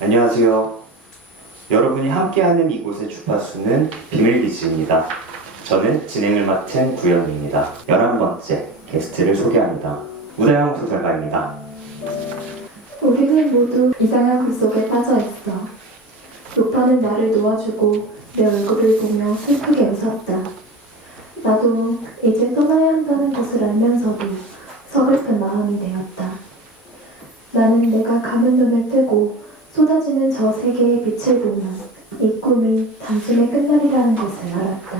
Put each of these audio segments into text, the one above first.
안녕하세요. 여러분이 함께하는 이곳의 주파수는 비밀기지입니다. 저는 진행을 맡은 구현우입니다. 11번째 게스트를 소개합니다. 우다영 소설가입니다. 우리는 모두 이상한 글 속에 빠져있어. 로파는 나를 놓아주고 내 얼굴을 보며 슬프게 웃었다. 나도 이제 떠나야 한다는 것을 알면서도 서글픈 마음이 되었다. 나는 내가 감은 눈을 뜨고 쏟아지는 저 세계의 빛을 보면 이 꿈이 단숨에 끝날이라는 것을 알았다.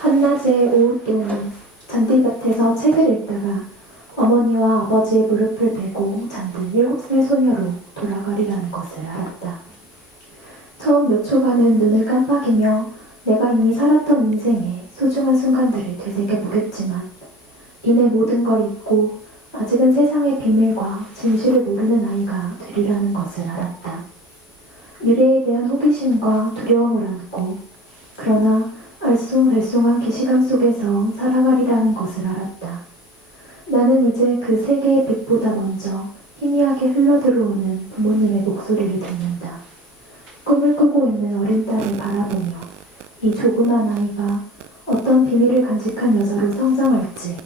한낮의 오후 때는 잔디밭에서 책을 읽다가 어머니와 아버지의 무릎을 베고 잠든 7살 소녀로 돌아가리라는 것을 알았다. 처음 몇 초간은 눈을 깜빡이며 내가 이미 살았던 인생의 소중한 순간들을 되새겨보겠지만 이내 모든 걸 잊고 아직은 세상의 비밀과 진실을 모르는 아이가 되리라는 것을 알았다. 미래에 대한 호기심과 두려움을 안고 그러나 알쏭달쏭한 기시감 속에서 살아가리라는 것을 알았다. 나는 이제 그 세계의 빛보다 먼저 희미하게 흘러들어오는 부모님의 목소리를 듣는다. 꿈을 꾸고 있는 어린 딸을 바라보며 이 조그만 아이가 어떤 비밀을 간직한 여자로 성장할지,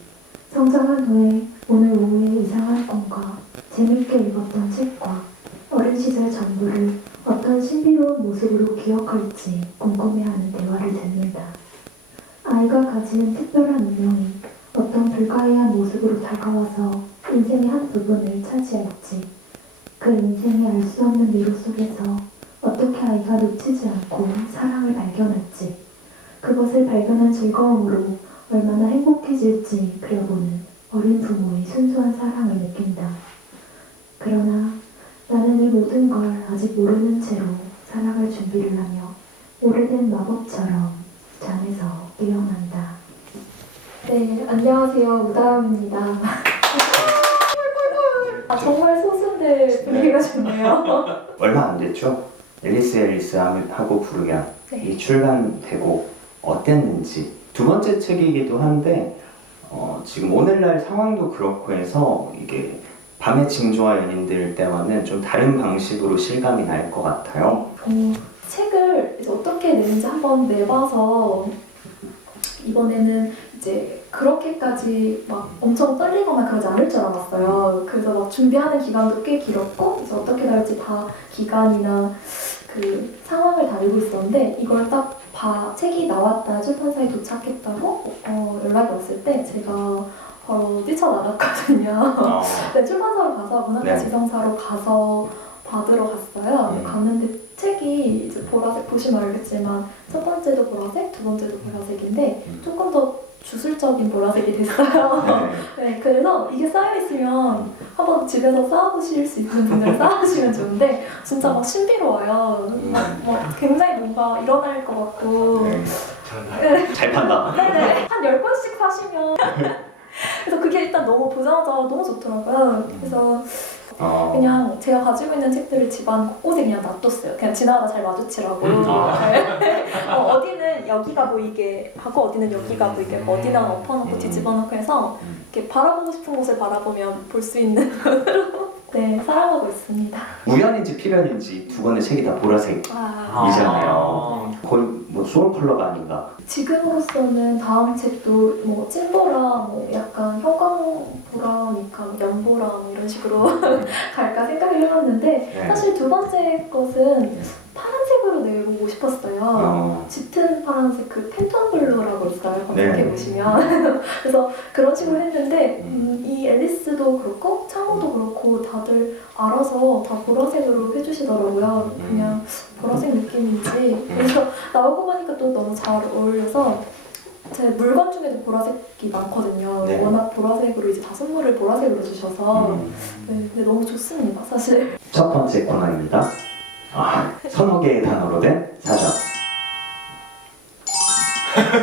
성장한 후에 오늘 오후의 이상한 꿈과 재밌게 읽었던 책과 어린 시절 전부를 어떤 신비로운 모습으로 기억할지 궁금해하는 대화를 듣는다. 아이가 가지는 특별한 운명이 어떤 불가이한 모습으로 다가와서 인생의 한 부분을 차지할지, 그 인생의 알 수 없는 미로 속에서 어떻게 아이가 놓치지 않고 사랑을 발견할지, 그것을 발견한 즐거움으로 얼마나 행복해질지 그려보는 어린 부모의 순수한 사랑을 느낀다. 그러나 나는 이 모든 걸 아직 모르는 채로 살아갈 준비를 하며 오래된 마법처럼 잠에서 깨어난다. 네, 안녕하세요. 우다영입니다. 정말 소순들 분위기가 좋네요. 얼마 안 됐죠? 앨리스 하고 부르면 이 출간되고 어땠는지 두 번째 책이기도 한데 지금 오늘날 상황도 그렇고 해서 이게 밤의 징조와 연인들 때와는 좀 다른 방식으로 실감이 날 것 같아요. 책을 이제 어떻게 내는지 한번 내봐서 이번에는 이제 그렇게까지 막 엄청 떨리거나 그러지 않을 줄 알았어요. 그래서 막 준비하는 기간도 꽤 길었고 그래서 어떻게 나올지 다 기간이나 그 상황을 다 알고 있었는데 이걸 딱 책이 나왔다 출판사에 도착했다고 연락이 왔을 때 제가 바로 뛰쳐나갔거든요. 네, 출판사로 가서 문학과 지성사로 가서 받으러 갔어요. 갔는데 책이 이제 보라색 보시면 알겠지만 첫 번째도 보라색, 두 번째도 보라색인데 조금 더 주술적인 보라색이 됐어요. 네, 그래서 이게 쌓여있으면 한번 집에서 쌓아보실 수 있는 분들은 쌓아보시면 좋은데 진짜 막 신비로워요. 막 굉장히 뭔가 일어날 것 같고 잘 판다. 네네. 한 10권씩 사시면 그래서 그게 일단 너무 보자마자 너무 좋더라고요. 그래서 그냥 제가 가지고 있는 책들을 집안 곳곳에 그냥 놔뒀어요. 그냥 지나가다 잘 마주치라고. 어디는 여기가 보이게 하고 어디는 여기가 보이게 하고 어디나 엎어놓고 뒤집어놓고 해서 이렇게 바라보고 싶은 곳을 바라보면 볼 수 있는 것으로 네, 살아가고 있습니다. 우연인지 필연인지 두 권의 책이 다 보라색이잖아요. 거의 뭐 소울 컬러가 아닌가. 지금으로서는 다음 책도 뭐 찐보라, 뭐 약간 형광보라니까 연보라 이런 식으로 갈까 생각을 해봤는데 사실 두 번째 것은 파란색으로 내보고 싶었어요. 짙은 파란색 그 팬톤 블루라고 있어요. 검색해보시면. 그래서 그런 식으로 했는데 이 앨리스도 그렇고 창호도 그렇고 다들 알아서 다 보라색으로 해주시더라고요. 그냥 보라색 느낌인지. 그래서 나오고 보니까 또 너무 잘 어울려서 제 물건 중에도 보라색이 많거든요. 워낙 보라색으로 이제 다 선물을 보라색으로 주셔서 네, 근데 너무 좋습니다, 사실. 첫 번째 코너입니다. 서너 개의 단어로 된 사전.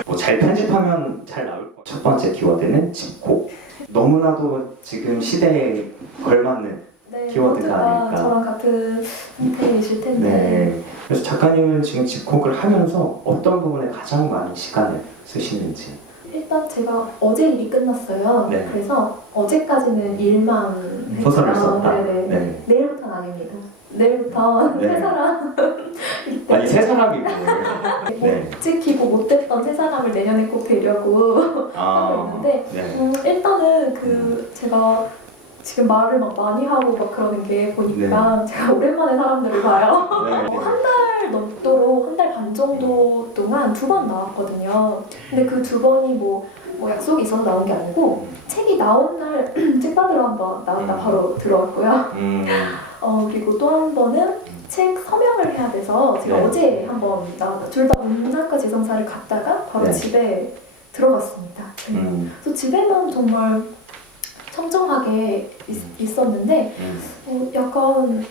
뭐 잘 편집하면 잘 나올 거예요. 첫 번째 키워드는 집콕. 너무나도 지금 시대에 걸맞는 키워드가 아닐까. 저랑 같은 상태이실 텐데. 네. 그래서 작가님은 지금 집콕을 하면서 어떤 부분에 가장 많은 시간을 쓰시는지. 일단 제가 어제 일이 끝났어요. 네. 그래서 어제까지는 일만 소설을 썼다. 네네. 내일부터는 아닙니다. 내일부터 네. 새 사람 아니 세 사람이 뭐예요? 네. 못 지키고 못됐던 새 사람을 내년에 꼭 되려고 하고 있는데 네. 일단은 제가 지금 말을 막 많이 하고 막 그러는 게 보니까 제가 오랜만에 사람들을 봐요. 네. 한 달 넘도록 한 달 반 정도 동안 2번 나왔거든요. 근데 그 2번이 뭐 약속이 있어서 나온 게 아니고 책이 나온 날 책 받으러 한번 나왔다 바로 들어왔고요. 그리고 또 한 번은 책 서명을 해야 돼서 제가 네. 어제 한번 나왔다. 둘 다 문학과 재성사를 갔다가 바로 네. 집에 들어갔습니다. 그래서 집에만 정말 청정하게 있었는데 약간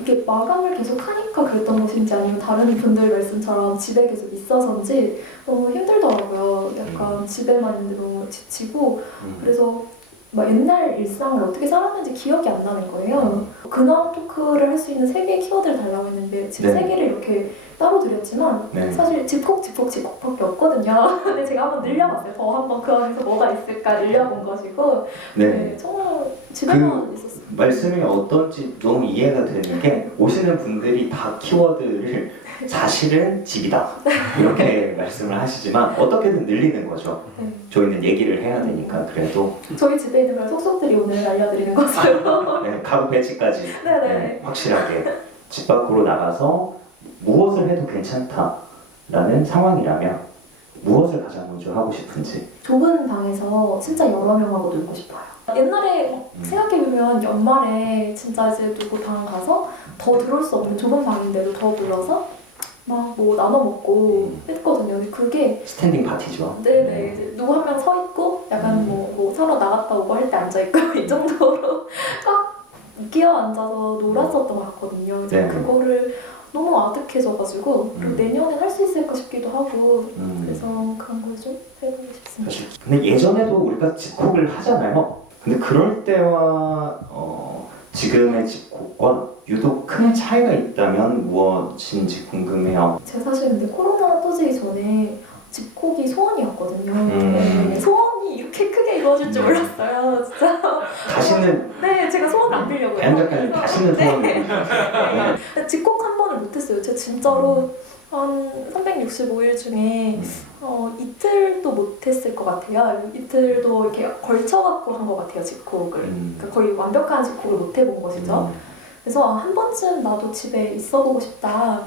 이게 마감을 계속 하니까 그랬던 것인지 아니면 다른 분들 말씀처럼 집에 계속 있어서인지 너무 힘들더라고요. 약간 집에만 있는데 너무 지치고 그래서 막 옛날 일상을 어떻게 살았는지 기억이 안 나는 거예요. 근황 토크를 할 수 있는 3개의 키워드를 달라고 했는데 지금 네. 3개를 이렇게 따로 드렸지만 네. 사실 집콕밖에 없거든요. 근데 제가 한번 늘려봤어요. 더 한번 그 안에서 뭐가 있을까 늘려본 것이고 네. 정말 집에만 있었어요. 말씀이 어떤지 너무 이해가 되는 게 오시는 분들이 다 키워드를 사실은 집이다 이렇게 말씀을 하시지만 어떻게든 늘리는 거죠. 네. 저희는 얘기를 해야 되니까 그래도 저희 집에 있는 걸 속속들이 오늘 알려드리는 것으로. 네, 가구 배치까지 네네. 네, 확실하게 집 밖으로 나가서 무엇을 해도 괜찮다라는 상황이라면 무엇을 가장 먼저 하고 싶은지. 좁은 방에서 진짜 여러 명하고 놀고 싶어요. 옛날에 생각해보면 연말에 진짜 이제 누구 방 가서 더 들어올 수 없는 좁은 방인데도 더 불러서 막 뭐 나눠 먹고 했거든요. 근데 그게 스탠딩 파티죠. 네네 이제 누구 한 명 서 있고 약간 뭐 서로 나갔다 오고 할 때 앉아 있고 이 정도로 꽉 끼어 앉아서 놀았었던 것 같거든요. 이제 네. 그거를 너무 아득해져가지고 그리고 내년에 할 수 있을까 싶기도 하고 그래서 그런 걸 좀 해보고 싶습니다. 사실 근데 예전에도 우리가 집콕을 하잖아요. 근데 그럴 때와 지금의 집콕과 유독 큰 차이가 있다면 무엇인지 궁금해요. 제가 사실 근데 코로나 터지기 전에 집콕이 소원이었거든요. 음. 소원이 이렇게 크게 이루어질 줄 몰랐어요. 진짜. 다시는 네, 제가 소원 안 빌려고요. 대한 작가님 다시는 소원을 네. 집콕 한 번을 못했어요. 제가 진짜로 한 365일 중에 이틀도 못했을 것 같아요. 이틀도 이렇게 걸쳐갖고 한 것 같아요, 집콕을. 그러니까 거의 완벽한 집콕을 못 해본 것이죠. 그래서 한 번쯤 나도 집에 있어보고 싶다.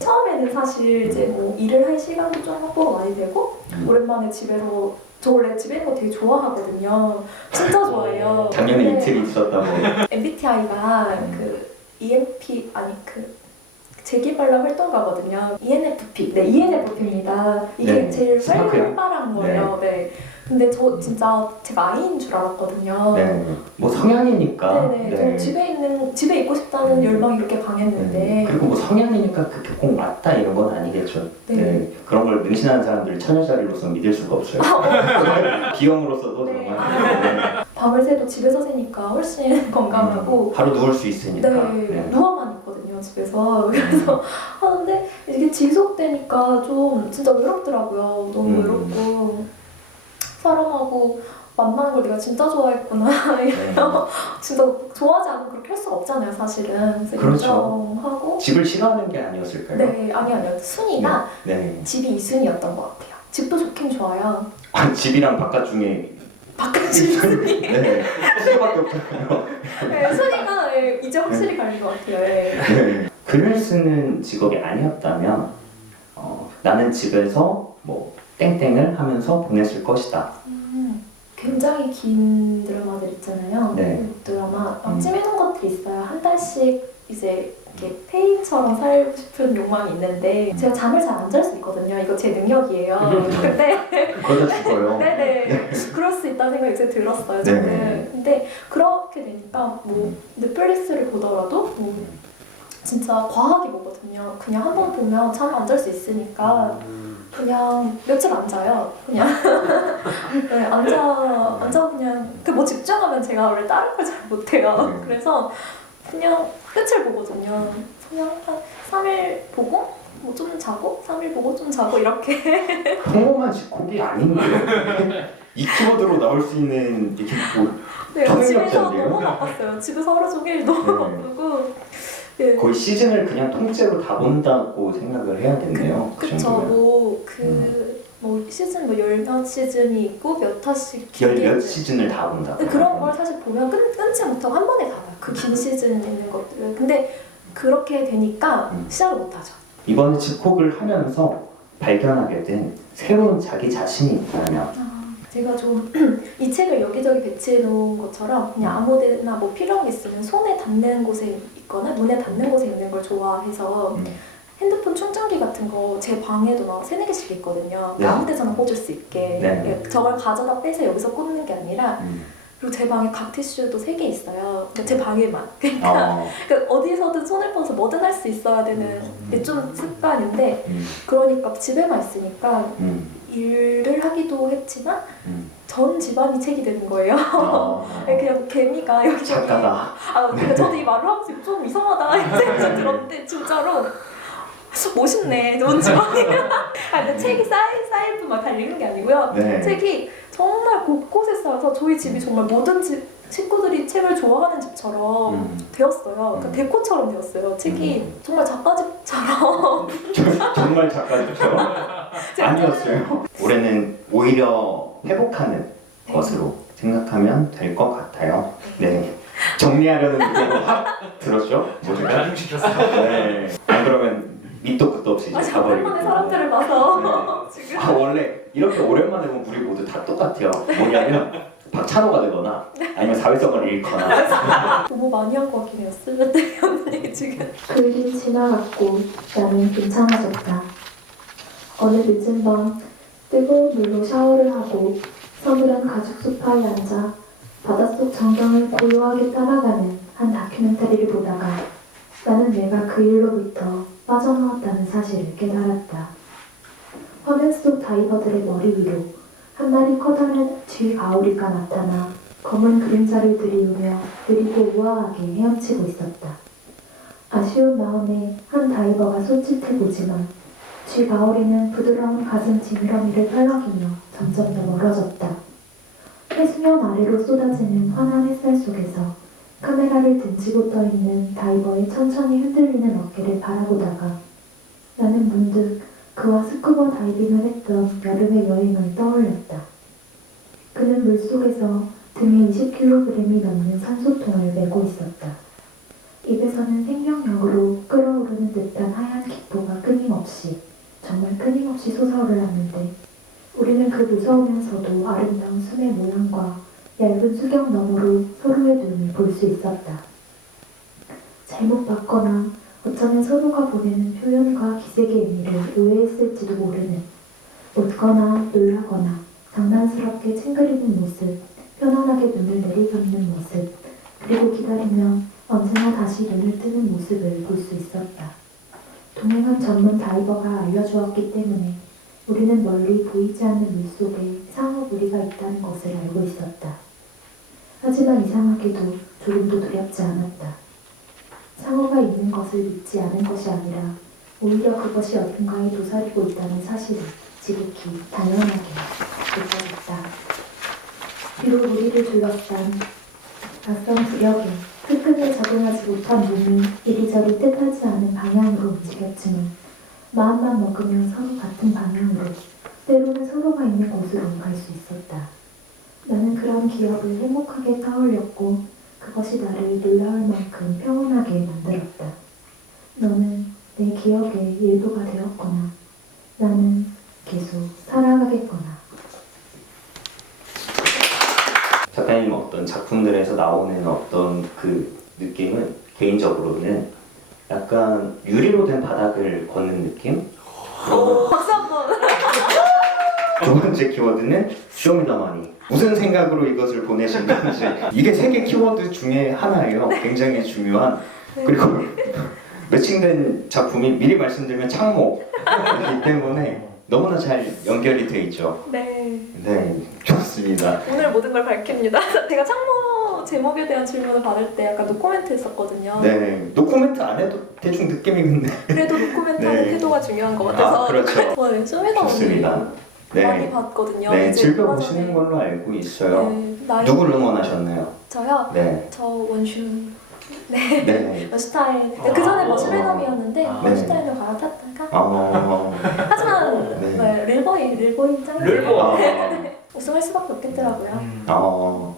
처음에는 사실 이제 뭐 일을 할 시간도 좀 확보가 많이 되고 오랜만에 집에서 저 원래 집에 있는 거 되게 좋아하거든요. 진짜 좋아해요. 작년에 근데 이틀 있었다고. MBTI가 그 ENP 아니 그 재기발랄 활동가거든요. ENFP. 네, ENFP입니다. 이게 네, 제일 스파크요? 활발한 거예요. 네. 근데 저 진짜 제가 I인 줄 알았거든요. 네. 뭐 성향이니까. 네네. 저 집에 있고 싶다는 열망이 이렇게 강했는데. 그리고 뭐 성향이니까 그게 꼭 맞다 이런 건 아니겠죠. 네. 네. 그런 걸 능신하는 사람들을 처녀자리로서 믿을 수가 없어요. 비형으로서도 네. 정말 밤을 새도 집에서 새니까 훨씬 건강하고. 바로 누울 수 있으니까. 네. 누워만 있거든요, 집에서. 그래서 하는데 이게 지속되니까 좀 진짜 외롭더라고요. 너무 외롭고. 사람하고 만나는 걸 내가 진짜 좋아했구나. 진짜 좋아하지 않으면 그렇게 할 수가 없잖아요, 사실은. 그래서 그렇죠. 인정하고. 집을 싫어하는 게 아니었을까요? 네, 아니요. 순위가 네. 집이 2순위였던 것 같아요. 집도 좋긴 좋아요. 아, 집이랑 바깥 중에 바깥집 순위. 네. 수밖에 없잖아요. 네, 순위가 네, 이제 확실히 갈린 것 같아요. 네. 네. 글을 쓰는 직업이 아니었다면 나는 집에서 뭐 땡땡을 하면서 보냈을 것이다. 굉장히 긴 드라마들 있잖아요. 네. 드라마 찜해놓은 것들이 있어요. 한 달씩 이제 이렇게 페이처럼 살고 싶은 욕망이 있는데 제가 잠을 잘 안 잘 수 있거든요. 이거 제 능력이에요. 근데 그러다 죽어요. 네네 그럴 수 있다는 생각이 이제 들었어요. 저는. 네. 근데 그렇게 되니까 뭐 넷플릭스를 보더라도 뭐 진짜 과하게 보거든요. 그냥 한 번 보면 잠 안 잘 수 있으니까 그냥 며칠 안 자요. 그냥 네, 앉아 그냥 뭐 집중하면 제가 원래 다른 걸 잘 못해요. 그래서 그냥 끝을 보거든요. 그냥 한 3일 보고 뭐 좀 자고 3일 보고 좀 자고 이렇게. 평범한 집콕이 아닌데 이 키워드로 나올 수 있는 이게 뭐 네, 집에서 통일력자인데요? 너무 바빴어요. 집에서 하루 종일 너무 네. 바쁘고. 네. 거의 시즌을 그냥 통째로 다 본다고 생각을 해야겠네요. 그 그쵸. 정도면. 뭐 시즌 뭐 열몇 시즌이 있고 몇 화씩 몇 시즌을 다 본다. 근데 그런 걸 사실 보면 끊지 못하고 한 번에 다 봐요. 그 긴 시즌 있는 것들을. 근데 그렇게 되니까 시작을 못하죠. 이번에 집콕을 하면서 발견하게 된 새로운 자기 자신이 있다면 제가 좀 이 책을 여기저기 배치해 놓은 것처럼 그냥 아무데나 뭐 필요한 게 있으면 손에 닿는 곳에 있거나 눈에 닿는 곳에 있는 걸 좋아해서 핸드폰 충전기 같은 거 제 방에도 막 3-4개씩 있거든요. 네. 아무 데서나 꽂을 수 있게. 네. 저걸 가져다 빼서 여기서 꽂는 게 아니라 그리고 제 방에 각 티슈도 3개 있어요. 그러니까 제 방에만. 그러니까 어디서든 손을 뻗어서 뭐든 할 수 있어야 되는 게 좀 습관인데 그러니까 집에만 있으니까 일을 하기도 했지만 전 집안이 책이 되는 거예요. 그냥 개미가 여기저기 작가다. 그러니까 저도 이 말을 하면서 좀 이상하다 이제 들었는데 진짜로 멋있네 전 집안이. 근데 책이 쌓일 뿐만 다 읽는 게 아니고요. 네. 책이 정말 곳곳에 쌓여서 저희 집이 정말 모든 식구들이 책을 좋아하는 집처럼 되었어요. 그러니까 데코처럼 되었어요. 책이 정말 작가집처럼. 정말 작가처럼 아니었어요. 올해는 오히려 회복하는 것으로 생각하면 될 것 같아요. 네. 정리하려는 의견도 확 들었죠? 모두가. 가중시켰어요. 네. 안 그러면 밑도 끝도 없이 이제 가버리고. 오랜만에 사람들을 봐서 지금. 원래 이렇게 오랜만에 보면 우리 모두 다 똑같아요. 뭐냐면 박찬호가 되거나 아니면 사회성을 잃거나. 너무 많이 한 것 같긴 해요. 쓰면 때문에 지금. 그 일이 지나갔고 나는 괜찮아졌다. 어느 늦은 밤 뜨거운 물로 샤워를 하고 서늘한 가죽 소파에 앉아 바닷속 전경을 고요하게 따라가는 한 다큐멘터리를 보다가 나는 내가 그 일로부터 빠져나왔다는 사실을 깨달았다. 화면 속 다이버들의 머리 위로 한 마리 커다란 쥐 가오리가 나타나 검은 그림자를 들이우며 느리고 우아하게 헤엄치고 있었다. 아쉬운 마음에 한 다이버가 손짓해보지만 쥐 가오리는 부드러운 가슴 지느러미를 펄럭이며 점점 더 멀어졌다. 해수면 아래로 쏟아지는 환한 햇살 속에서 카메라를 등지고 떠있는 다이버의 천천히 흔들리는 어깨를 바라보다가 나는 문득 그와 스쿠버 다이빙을 했던 여름의 여행을 떠올렸다. 그는 물속에서 등에 20kg이 넘는 산소통을 메고 있었다. 입에서는 생명력으로 끓어오르는 듯한 하얀 기포가 정말 끊임없이 솟아오르는데 우리는 그 무서우면서도 아름다운 숨의 모양과 얇은 수경 너머로 서로의 눈을 볼 수 있었다. 잘못 봤거나 어쩌면 서로가 보내는 표현과 기색의 의미를 오해했을지도 모르는 웃거나 놀라거나 장난스럽게 찡그리는 모습, 편안하게 눈을 내리감는 모습, 그리고 기다리며 언제나 다시 눈을 뜨는 모습을 볼 수 있었다. 동행한 전문 다이버가 알려주었기 때문에 우리는 멀리 보이지 않는 물속에 상어 부리가 있다는 것을 알고 있었다. 하지만 이상하게도 조금도 두렵지 않았다. 상어가 있는 것을 믿지 않은 것이 아니라 오히려 그것이 어딘가에 도사리고 있다는 사실을 지극히 당연하게 느껴졌다. 비록 우리를 둘러싼 낯선 구력에 끈끈이 적응하지 못한 몸이 이리저리 뜻하지 않은 방향으로 움직였지만 마음만 먹으면 서로 같은 방향으로 때로는 서로가 있는 곳으로 갈 수 있었다. 나는 그런 기억을 행복하게 떠올렸고 그것이 나를 놀라울 만큼 평온하게 만들었다. 너는 내 기억의 일부가 되었구나. 나는 계속 살아가겠구나. 작가님 어떤 작품들에서 나오는 어떤 그 느낌은 개인적으로는 약간 유리로 된 바닥을 걷는 느낌? 박수 한번. 두 번째 키워드는 쇼미더머니. 무슨 생각으로 이것을 보내신 건지. 이게 3개 키워드 중에 하나예요. 굉장히 중요한. 그리고 매칭된 작품이 미리 말씀드리면 창모이기 때문에 너무나 잘 연결이 돼 있죠. 네. 네, 좋습니다. 오늘 모든 걸 밝힙니다. 제가 창모 제목에 대한 질문을 받을 때 약간 노코멘트 했었거든요. 네, 노코멘트 안 해도 대충 느낌이 근데. 그래도 노코멘트하는 네. 태도가 중요한 것 같아서. 그렇죠. 네, 쇼미더머니 좋습니다. 많이 네, 봤거든요. 네, 이제 즐겨 얼마 보시는 전에. 걸로 알고 있어요. 네, 나이 누구를 응원하셨나요? 저요? 네. 저 원슈. 네. 원슈타인. 그 전에 뭐 슈레넘이었는데 아. 원슈타인으로 갈아탔다가 하지만 네. 네, 릴보인 짱이에요. 릴보. 우승할 수밖에 없겠더라고요.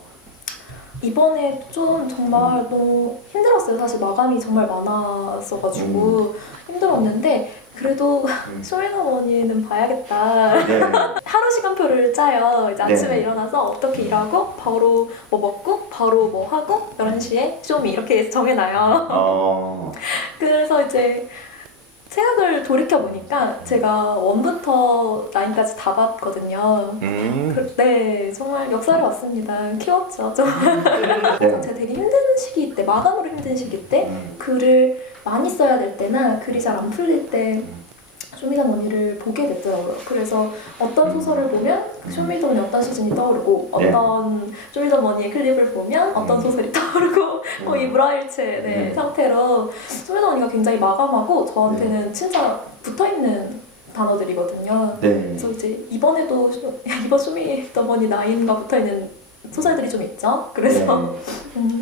이번에 좀 정말 너무 힘들었어요. 사실 마감이 정말 많았어가지고 힘들었는데 그래도 쇼미더머니는 봐야겠다. 네. 하루 시간표를 짜요. 이제 아침에 네. 일어나서 어떻게 일하고 바로 뭐 먹고 바로 뭐 하고 11시에 쇼미 이렇게 정해놔요. 그래서 이제 생각을 돌이켜보니까 제가 1부터 9까지 다 봤거든요. 네, 정말 역사를 왔습니다. 키웠죠. 네. 제가 되게 힘든 시기 때, 마감으로 힘든 시기 때 글을 많이 써야 될 때나 글이 잘 안 풀릴 때 쇼미더머니를 보게 됐더라고요. 그래서 어떤 소설을 보면 쇼미더머니 어떤 시즌이 떠오르고 어떤 쇼미더머니의 클립을 보면 어떤 소설이 떠오르고 거의 불화일체 상태로 쇼미더머니가 굉장히 마감하고 저한테는 진짜 붙어있는 단어들이거든요. 네. 그래서 이제 이번에도 이번 쇼미더머니 9과 붙어있는 소설들이 좀 있죠. 그래서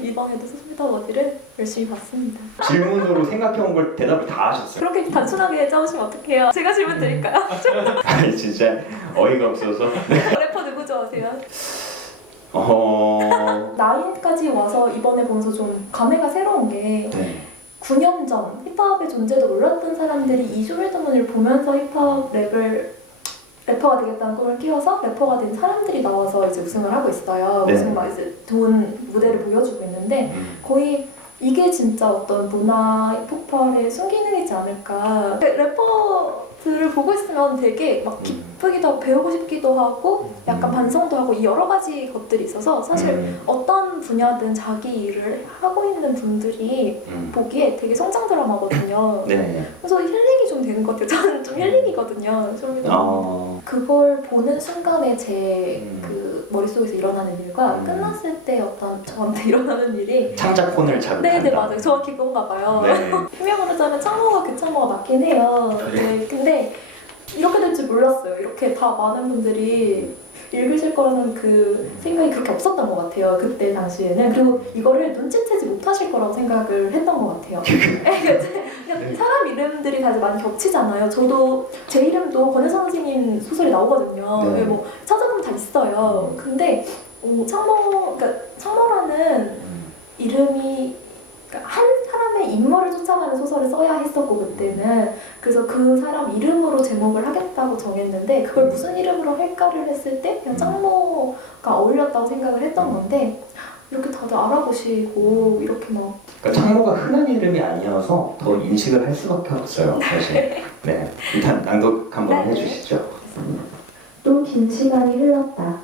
이번에도 쇼미더머니를 열심히 봤습니다. 질문으로 생각해온 걸 대답을 다 하셨어요. 그렇게 단순하게 짜오시면 어떡해요? 제가 질문 드릴까요? 아니 진짜 어이가 없어서. 래퍼 누구 좋아하세요? 9까지 와서 이번에 보면서 좀 감회가 새로운 게 네. 9년 전 힙합의 존재도 몰랐던 사람들이 이 쇼미더머니를 보면서 힙합 래퍼가 되겠다는 꿈을 끼워서 래퍼가 된 사람들이 나와서 이제 우승을 하고 있어요. 네. 우승 막 이제 좋은 무대를 보여주고 있는데 거의 이게 진짜 어떤 문화 폭발의 순기능이지 않을까. 래퍼들을 보고 있으면 되게 막 기쁘기도 하고 배우고 싶기도 하고 약간 반성도 하고 이 여러 가지 것들이 있어서 사실 어떤 분야든 자기 일을 하고 있는 분들이 보기에 되게 성장 드라마거든요. 네. 그래서 힐링이 좀 되는 것 같아요. 저는 좀 힐링이거든요. 그걸 보는 순간에 제 그 머릿속에서 일어나는 일과 끝났을 때 어떤 저한테 일어나는 일이 창작혼을 자극한다. 네네 맞아요. 정확히 그건가 봐요. 네. 휴명으로 짜면 창모가 그 창모가 맞긴 해요. 네. 근데 이렇게 될 줄 몰랐어요. 이렇게 다 많은 분들이 읽으실 거라는 그 생각이 그렇게 없었던 것 같아요. 그때 당시에는. 그리고 이거를 눈치채지 못하실 거라고 생각을 했던 것 같아요. 사람 이름들이 다들 많이 겹치잖아요. 저도 제 이름도 권혜선 선생님 소설이 나오거든요. 네. 뭐 찾아보면 다 있어요. 근데 창모라는 이름이 한 사람의 인물을 쫓아가는 소설을 써야 했었고 그때는 그래서 그 사람 이름으로 제목을 하겠다고 정했는데 그걸 무슨 이름으로 할까를 했을 때 그냥 창모가 어울렸다고 생각을 했던 건데 이렇게 다들 알아보시고 이렇게 막 그러니까 창모가 흔한 이름이 아니어서 더 인식을 할 수밖에 없어요, 사실. 네. 일단 낭독 한번 해주시죠. 또 긴 시간이 흘렀다.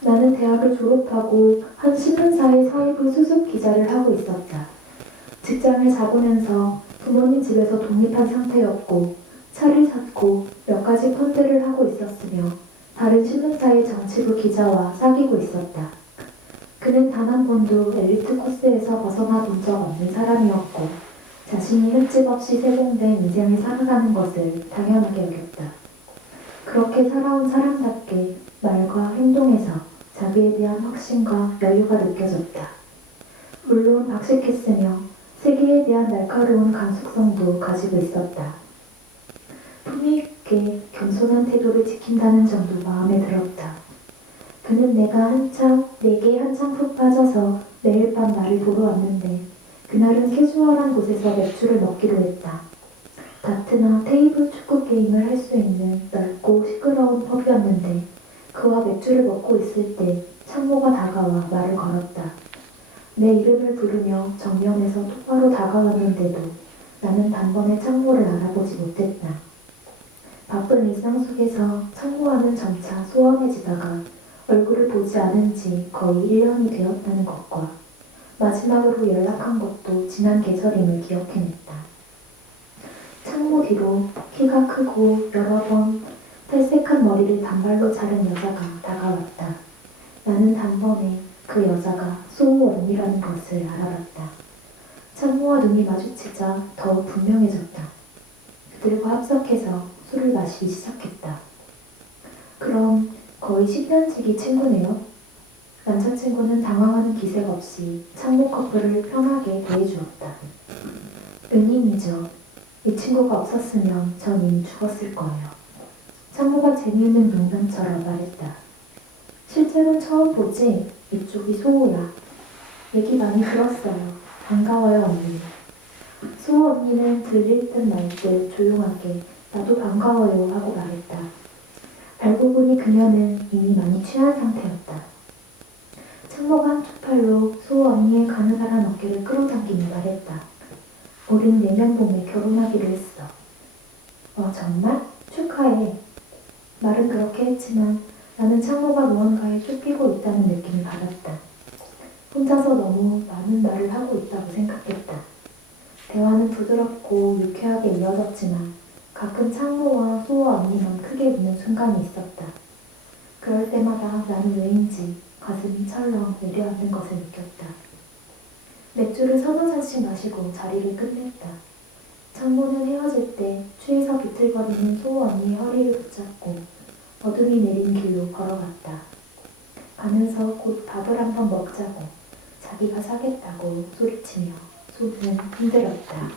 나는 대학을 졸업하고 한 신문사의 사회부 수습 기자를 하고 있었다. 직장을 잡으면서 부모님 집에서 독립한 상태였고 차를 샀고 몇 가지 펀드를 하고 있었으며 다른 신문사의 정치부 기자와 사귀고 있었다. 그는 단 한 번도 엘리트 코스에서 벗어나 본 적 없는 사람이었고 자신이 흠집 없이 세공된 인생을 살아가는 것을 당연하게 여겼다. 그렇게 살아온 사람답게 말과 행동에서 자기에 대한 확신과 여유가 느껴졌다. 물론 박식했으며 세계에 대한 날카로운 감수성도 가지고 있었다. 품위 있게 겸손한 태도를 지킨다는 점도 마음에 들었다. 그는 내게 한창 푹 빠져서 매일 밤 나를 보러 왔는데 그날은 캐주얼한 곳에서 맥주를 먹기로 했다. 다트나 테이블 축구 게임을 할 수 있는 넓고 시끄러운 펍이었는데 그와 맥주를 먹고 있을 때 창모가 다가와 말을 걸었다. 내 이름을 부르며 정면에서 똑바로 다가왔는데도 나는 단번에 창모를 알아보지 못했다. 바쁜 일상 속에서 창모와는 점차 소원해지다가 얼굴을 보지 않은 지 거의 1년이 되었다는 것과 마지막으로 연락한 것도 지난 계절임을 기억해냈다. 창모 뒤로 키가 크고 여러 번 탈색한 머리를 단발로 자른 여자가 다가왔다. 나는 단번에 그 여자가 소우 언니라는 것을 알아봤다. 창모와 눈이 마주치자 더욱 분명해졌다. 그들과 합석해서 술을 마시기 시작했다. 그럼 거의 10년지기 친구네요. 남자친구는 당황하는 기색 없이 창모 커플을 편하게 대해주었다. 은인이죠. 이 친구가 없었으면 전 이미 죽었을 거예요. 창모가 재미있는 농담처럼 말했다. 실제로 처음 보지? 이쪽이 소호야. 얘기 많이 들었어요. 반가워요, 언니. 소호 언니는 들릴 듯 말 듯 조용하게 나도 반가워요 하고 말했다. 알고 보니 그녀는 이미 많이 취한 상태였다. 창모가 한쪽 팔로 소호 언니의 가느다란 어깨를 끌어당기며 말했다. 우린 내년 봄에 결혼하기로 했어. 정말? 축하해. 말은 그렇게 했지만 나는 창모가 무언가에 쫓기고 있다는 느낌을 받았다. 혼자서 너무 많은 말을 하고 있다고 생각했다. 대화는 부드럽고 유쾌하게 이어졌지만 가끔 창모와 소호 언니만 크게 웃는 순간이 있었다. 그럴 때마다 나는 왜인지 가슴이 철렁 내려앉는 것을 느꼈다. 맥주를 서너 잔씩 마시고 자리를 끝냈다. 창모는 헤어질 때 취해서 비틀거리는 소호 언니의 허리를 붙잡고 어둠이 내린 길로 걸어갔다. 가면서 곧 밥을 한번 먹자고 자기가 사겠다고 소리치며 손을 흔들었다.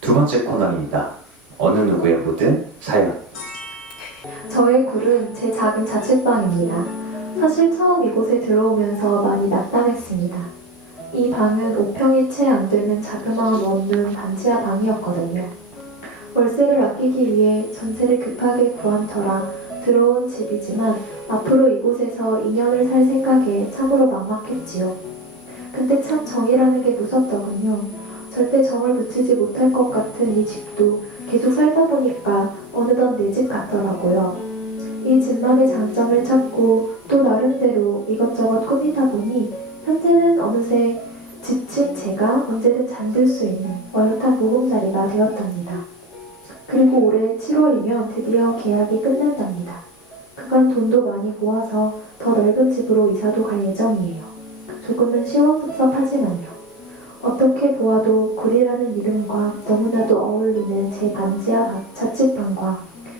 두 번째 코너입니다. 어느 누구의 모든 사연. 저의 굴은 제 작은 자취방입니다. 사실 처음 이곳에 들어오면서 많이 난감했습니다. 이 방은 5평이 채 안 되는 자그마한 원룸 반지하 방이었거든요. 월세를 아끼기 위해 전세를 급하게 구한 터라 들어온 집이지만 앞으로 이곳에서 2년을 살 생각에 참으로 막막했지요. 근데 참 정이라는 게 무섭더군요. 절대 정을 붙이지 못할 것 같은 이 집도 계속 살다 보니까 어느덧 내 집 같더라고요. 이 집만의 장점을 찾고 또 나름대로 이것저것 꾸미다 보니 현재는 어느새 지친 제가 언제든 잠들 수 있는 완벽한 보금자리가 되었답니다. 그리고 올해 7월이면 드디어 계약이 끝난답니다. 그간 돈도 많이 모아서 더 넓은 집으로 이사도 갈 예정이에요. 조금은 시원섭섭하지만요. 어떻게 보아도 굴이라는 이름과 너무나도 어울리는 제 반지하 자취방과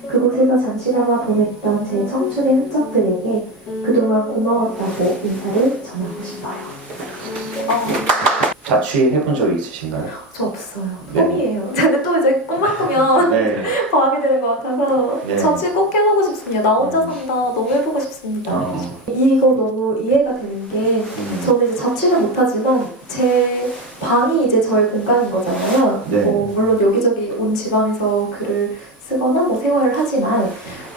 그곳에서 잠시나마 보냈던 제 청춘의 흔적들에게 그동안 고마웠다고 인사를 전하고 싶어요. 자취해본 적이 있으신가요? 저 없어요. 네. 꿈이에요. 근데 또 이제 꿈만 꾸면 네. 더 하게 되는 것 같아서 네. 자취 꼭 해보고 싶습니다. 나 혼자 산다. 너무 해보고 싶습니다. 어, 이거 너무 이해가 되는 게 저는 이제 자취를 못하지만 제 방이 이제 저의 공간인 거잖아요. 네. 물론 여기저기 온 지방에서 글을 쓰거나 뭐 생활을 하지만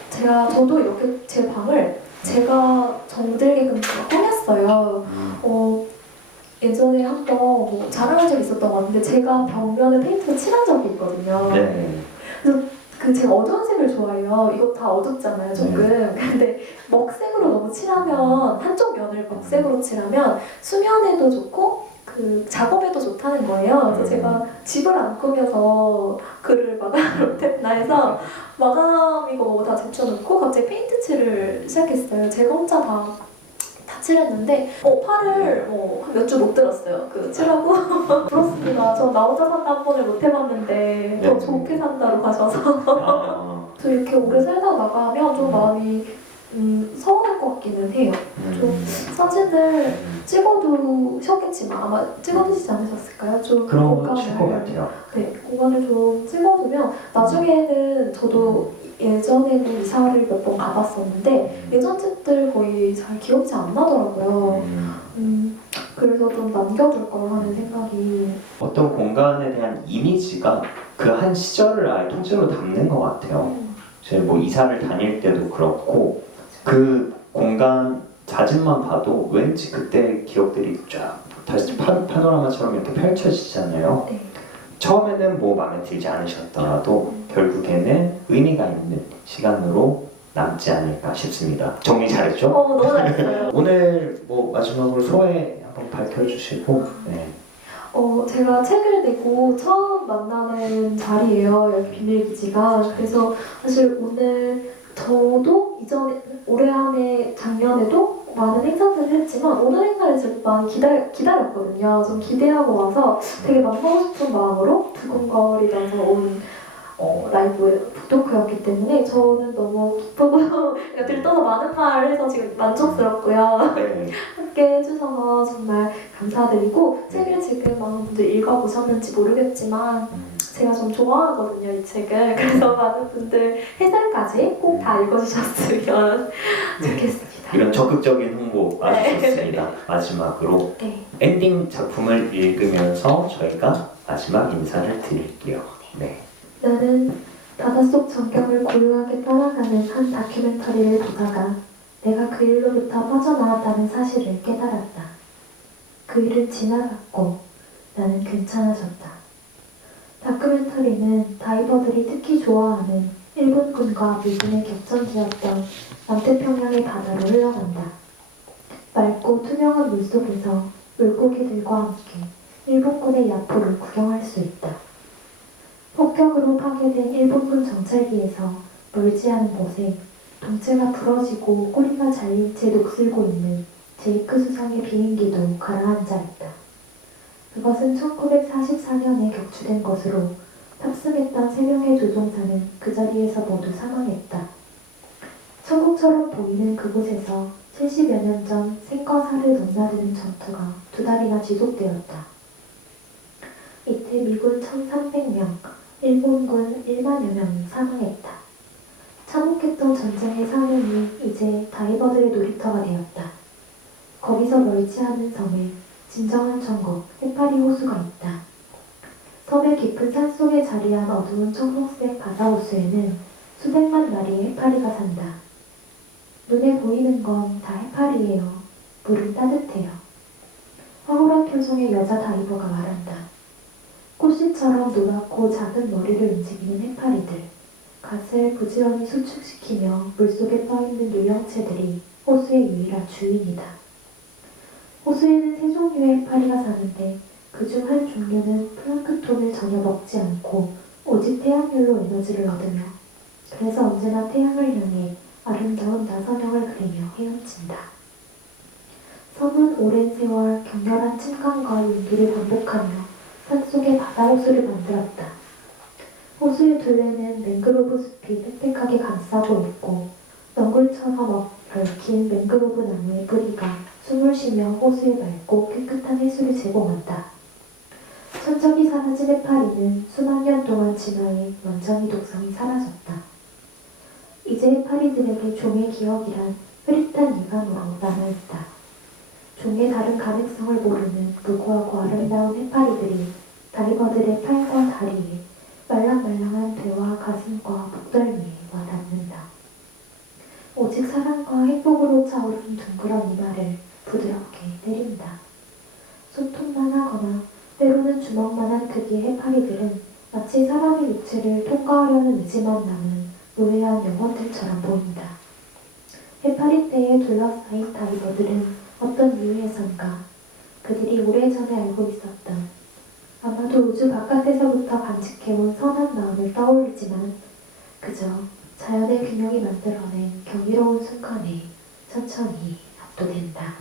저도 이렇게 제 방을 제가 정들게끔 꾸몄어요. 예전에 한번 뭐 자랑한 적이 있었던 것 같은데 제가 벽면에 페인트를 칠한 적이 있거든요. 네. 제가 어두운 색을 좋아해요. 이거 다 어둡잖아요, 조금. 근데 먹색으로 너무 칠하면 한쪽 면을 먹색으로 칠하면 수면에도 좋고 그 작업에도 좋다는 거예요. 그래서 제가 집을 안 꾸며서 글을 마감을 못했나 해서 마감 이거 뭐 다 제쳐놓고 갑자기 페인트 칠을 시작했어요. 제가 혼자 다 칠했는데 팔을 몇 주 못 들었어요. 그 칠하고 부럽습니다. 저 나 혼자 산다 한 번을 못 해봤는데 더 좋게 산다로 가셔서 저 이렇게 오래 살다 나가면 좀 마음이 서운할 것 같기는 해요. 좀 사진을 찍어두셨겠지만 아마 찍어두시지 않으셨을까요? 좀 그러실 것 같아요. 네, 공간을 좀 찍어두면 나중에는 저도 예전에도 이사를 몇 번 가봤었는데 예전 집들 거의 잘 기억이 안 나더라고요. 그래서 좀 남겨둘 걸 하는 생각이 어떤 공간에 대한 이미지가 그 한 시절을 아예 통째로 담는 것 같아요. 제가 뭐 이사를 다닐 때도 그렇고 그 공간 사진만 봐도 왠지 그때 기억들이 쫙 다시 파노라마처럼 이렇게 펼쳐지잖아요. 네. 처음에는 뭐 마음에 들지 않으셨더라도 결국에는 의미가 있는 시간으로 남지 않을까 싶습니다. 정리 잘했죠? 너무 잘했어요. 오늘 뭐 마지막으로 소회 한번 밝혀주시고 네. 제가 책을 내고 처음 만나는 자리예요. 여기 비밀기지가. 그래서 사실 오늘 저도 이전에 올해 한해 작년에도 많은 행사들을 했지만 오늘 행사를 제가 많이 기다렸거든요. 좀 기대하고 와서 되게 만나고 싶은 마음으로 두근거리면서 온 라이브 북토크였기 때문에 저는 너무 기쁘고 들떠서 많은 말을 해서 지금 만족스럽고요. 네. 함께 해주셔서 정말 감사드리고 책을 지금 많은 분들 읽어보셨는지 모르겠지만 제가 좀 좋아하거든요, 이 책을. 그래서 많은 분들 해설까지 꼭 다 읽어주셨으면 좋겠습니다. 이런 적극적인 홍보 아주 네. 좋습니다. 마지막으로 네. 엔딩 작품을 읽으면서 저희가 마지막 인사를 드릴게요. 네. 나는 바닷속 전경을 고요하게 따라가는 한 다큐멘터리를 보다가 내가 그 일로부터 빠져나왔다는 사실을 깨달았다. 그 일은 지나갔고 나는 괜찮아졌다. 다큐멘터리는 다이버들이 특히 좋아하는 일본군과 미군의 격전지였던 남태평양의 바다로 흘러간다. 맑고 투명한 물속에서 물고기들과 함께 일본군의 야포를 구경할 수 있다. 폭격으로 파괴된 일본군 정찰기에서 멀지 않은 곳에 동체가 부러지고 꼬리가 잘린 채 녹슬고 있는 제이크 수상의 비행기도 가라앉아 있다. 그것은 1944년에 격추된 것으로 탑승했던 3명의 조종사는 그 자리에서 모두 사망했다. 천국처럼 보이는 그곳에서 70여 년 전 생과 사를 넘나드는 전투가 2달이나 지속되었다. 이때 미군 1,300명, 일본군 1만여 명이 사망했다. 참혹했던 전쟁의 사명이 이제 다이버들의 놀이터가 되었다. 거기서 멀지 않은 섬에 진정한 천국, 해파리 호수가 있다. 섬의 깊은 산속에 자리한 어두운 청록색 바다호수에는 수백만 마리의 해파리가 산다. 눈에 보이는 건 다 해파리예요. 물은 따뜻해요. 황홀한 표정의 여자 다이버가 말한다. 꽃씨처럼 노랗고 작은 머리를 움직이는 해파리들, 갓을 부지런히 수축시키며 물속에 떠있는 유형체들이 호수의 유일한 주인이다. 호수에는 3종류의 해파리가 사는데 그중 한 종류는 플랑크톤을 전혀 먹지 않고 오직 태양열로 에너지를 얻으며 그래서 언제나 태양을 향해 아름다운 나선형을 그리며 헤엄친다. 섬은 오랜 세월 격렬한 침강과 윤기를 반복하며 산속의 바다호수를 만들었다. 호수의 둘레는 맹그로브 숲이 빽빽하게 감싸고 있고 넝굴처럼 얽힌 맹그로브 나무의 뿌리가 숨을 쉬며 호수에 맑고 깨끗한 해수를 제공한다. 천적이 사라진 해파리는 수만 년 동안 진화해 완전히 독성이 사라졌다. 이제 해파리들에게 종의 기억이란 흐릿한 예감으로 남아있다. 종의 다른 가능성을 모르는 무고하고 아름다운 해파리들이 다이버들의 팔과 다리에 말랑말랑한 배와 가슴과 목덜미에 와닿는다. 오직 사랑과 행복으로 차오른 둥그런 이마를 부드럽게 때린다. 손톱만 하거나 때로는 주먹만한 크기의 해파리들은 마치 사람의 육체를 통과하려는 의지만 남은 무해한 영혼들처럼 보인다. 해파리 떼에 둘러싸인 다이버들은 어떤 이유에선가 그들이 오래전에 알고 있었던 아마도 우주 바깥에서부터 간직해온 선한 마음을 떠올리지만 그저 자연의 균형이 만들어낸 경이로운 순간에 천천히 압도된다.